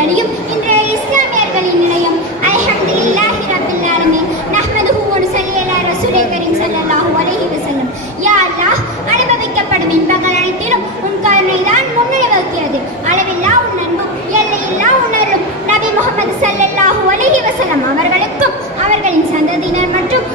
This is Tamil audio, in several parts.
வழியும் இன்றைய இஸ்லாமியர்களின் நிலையம். அல்ஹம்து இல்லாஹி ரபில் ஆலமீன். நஹ்மதுஹு ஒரு சல்லியலா ரசூலே கரீம் ஸல்லல்லாஹு அலைஹி வஸல்லம். யா அல்லாஹ் அனுபவிக்கப்படும் இன்பங்கள் அனைத்திலும் உன் கருணை தான் முன்னிலை வகிக்கிறது. அளவில்லா உன் நன்மும் எல்லையில்லா உணரும் நபி முகமது ஸல்லல்லாஹு அலைஹி வஸல்லம் அவர்களுக்கும் அவர்களின் சந்ததியினர் மற்றும்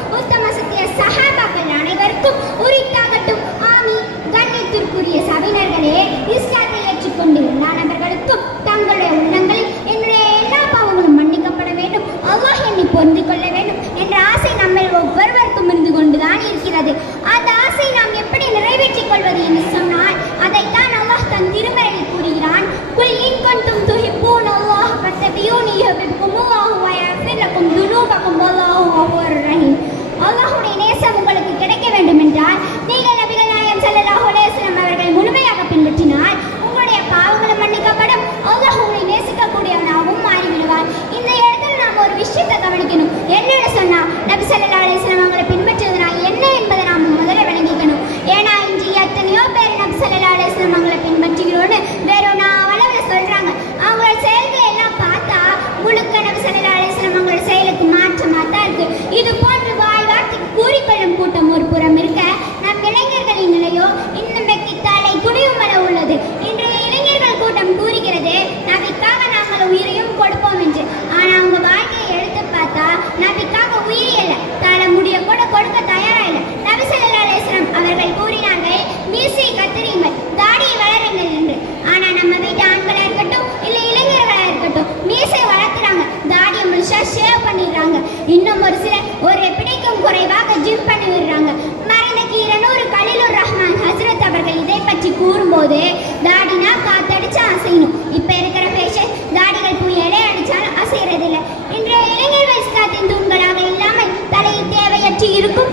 இன்னும் ஒரு சிலர் ஒரு பிடிக்கும் குறைவாக ஜிம் பண்ணி விடுறாங்க. மறைந்த கீரனூர் கலிலுர் ரஹ்மான் ஹசரத் அவர்கள் இதை பற்றி கூறும்போது தாடினா காத்தடிச்சு அசையணும். இப்ப இருக்கிற ஃபேஷன் தாடிகள் புயலே அடிச்சாலும் அசைறதில்லை இன்றைய இளைஞர்கள் காத்தின் தூண்களாக இல்லாமல் தலையில் தேவையற்று இருக்கும்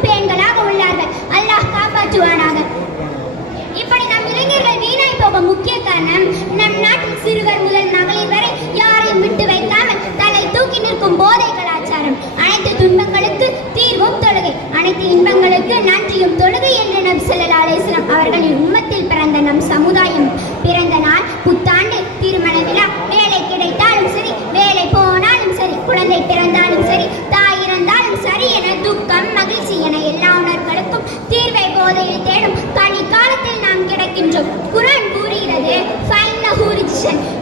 இன்பங்களுக்கு நன்றியும் தொழுகை என்று நபி அவர்களின் உம்மத்தில் பிறந்த நம் சமுதாயம் பிறந்த நாள் புத்தாண்டு திருமண விழா வேலை கிடைத்தாலும் சரி வேலை போனாலும் சரி குழந்தை பிறந்தாலும் சரி தாய் இறந்தாலும் சரி என துக்கம் மகிழ்ச்சி என எல்லா உணர்களுக்கும் தீர்வை போதையில் தேடும் கனி காலத்தில் நாம் கிடைக்கின்றோம். குரான் கூறுகிறது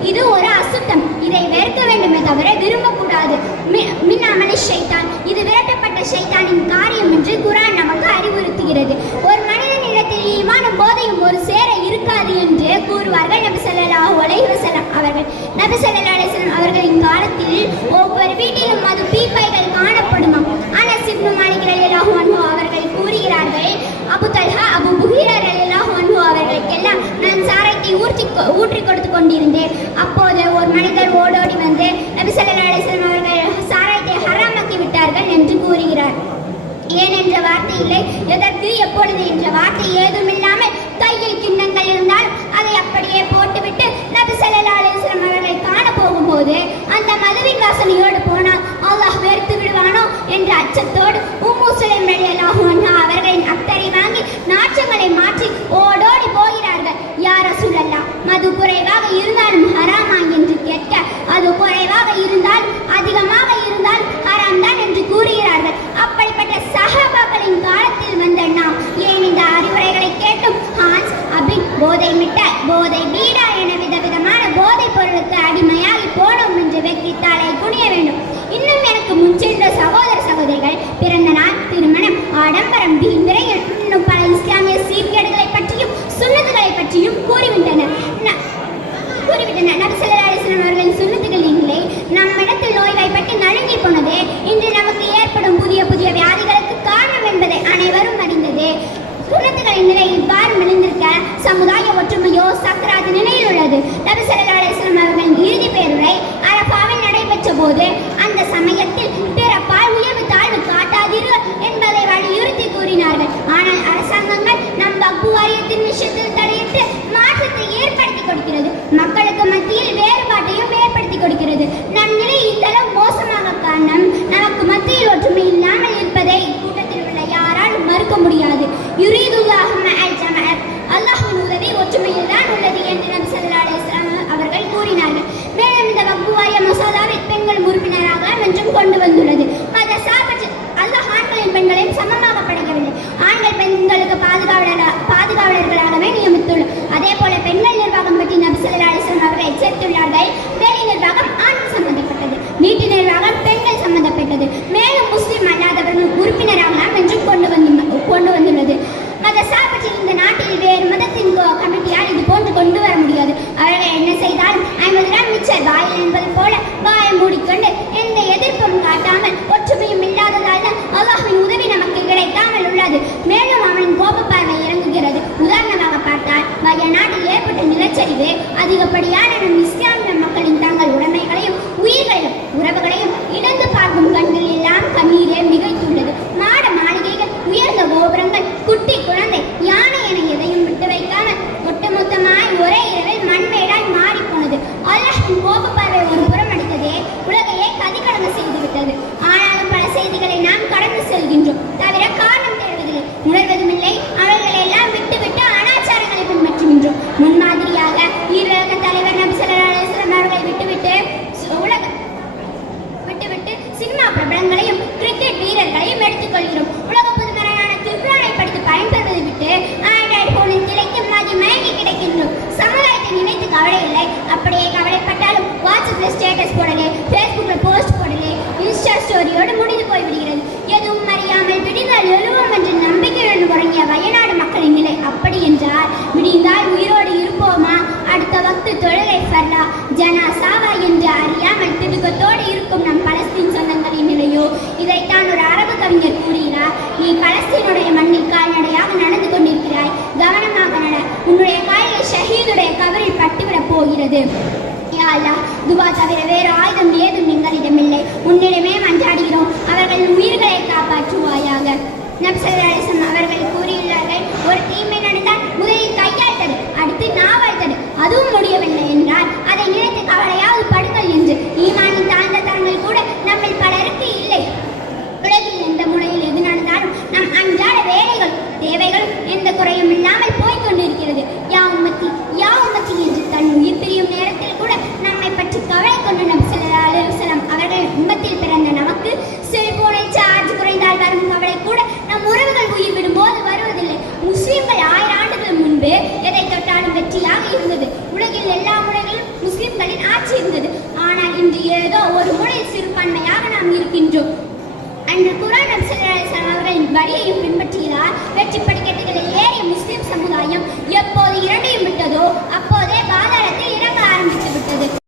இது ஒரு அசுத்தம். இதை வெறுக்க வேண்டுமே தவிர விரும்பக்கூடாது. மி- மின் அமலி ஷைத்தான். இது விரட்டப்பட்ட ஷைத்தானின் காரியம் என்று வீட்டிலும் மது பீப்பைகள் காணப்படுமா? ஆனால் சிப்னு மாலிக் ரலியல்லாஹு அன்ஹு அவர்கள் கூறுகிறார்கள் அபு தல்ஹா அபு புகிரா ரலியல்லாஹு அன்ஹு அவர்களுக்கெல்லாம் நான் சாரத்தை ஊற்றி கொ- ஊற்றி கொடுத்து கொண்டிருந்தேன். அப்போது ஒரு மனிதர் ஓடோடி வந்து நபி ஸல்லல்லாஹு அலிஸ்லாம் அவர்கள் சாராயத்தை ஹராமாக்கி விட்டார்கள் என்று கூறுகிறார். ஏன் என்ற வார்த்தை இல்லை. எதற்கு? எப்பொழுது என்ற வார்த்தை ஏதும் இல்லாமல் கையில் கிண்ணங்கள் இருந்தால் அதை அப்படியே போட்டுவிட்டு நபி ஸல்லல்லாஹு அலிஸ்லாம் அவர்களை காண போகும்போது அந்த மதுவின் வாசனையோடு என்ற அச்சத்தோடு உம்மு சுலைம் ரலியல்லாஹு அன்ஹா Andina. அதே போல பெண்கள் நிர்வாகம் பற்றி நபி ஸல்லல்லாஹு அலைஹி அவர்கள் எச்சரித்துள்ளார்கள். வேலை நிர்வாகம் ஆண் சம்பந்தப்பட்டது. வீட்டு நிர்வாகம் பெண்கள் சம்பந்தப்பட்டது. மேலும் முஸ்லிம் அல்லாதவர்கள் உறுப்பினராகலாம் என்றும் கொண்டு வந்து கொண்டு வந்துள்ளது. மத சார்பற்ற இந்த நாட்டில் வேறு மதத்தின் கமிட்டியால் இது போன்று கொண்டு வர முடியாது. அவர்கள் என்ன செய்தாலும் ஐம்பது கிராம் மிச்சர் வாயில் என்பது போல வாயை மூடிக்கொண்டு அதிகப்படியான நம் இஸ்லாம் ஸ்டேட்டஸ் போடலே ஃபேஸ்புக்கில் போஸ்ட் போடலே இன்ஸ்டா ஸ்டோரியோடு முடிந்து போய்விடுகிறது. எதுவும் அறியாமல் விடிந்தால் எழுவோம் என்று நம்பிக்கையுடன் உறங்கிய வயநாடு மக்களின் நிலை அப்படி என்றால் விடிந்தால் உயிரோடு இருப்போமா? அடுத்த வக்து தொழிலை ஃபர்லா? ஜனா சாவா என்று அறியாமல் திடுக்கத்தோடு இருக்கும் நம் பலஸ்தீன் சொந்தங்களின் நிலையோ? இதைத்தான் ஒரு அரபு கவிஞர் கூறுகிறார். நீ பலஸ்தீனுடைய மண்ணில் கால்நடையாக நடந்து கொண்டிருக்கிறாய். கவனமாக நட. உன்னுடைய காயை ஷஹீதுடைய கவரில் பட்டுவிடப் போகிறது. Fatih Bey ve Aydın ஒன்று அன்று குரான் அப்சல் அவர்களின் வழியையும் பின்பற்றுகிறார் வெற்றி படிக்கட்டுகளை ஏறிய முஸ்லிம் சமுதாயம் எப்போது இரண்டையும் விட்டதோ அப்போதே பாதாளத்தில் இறங்க ஆரம்பித்து விட்டது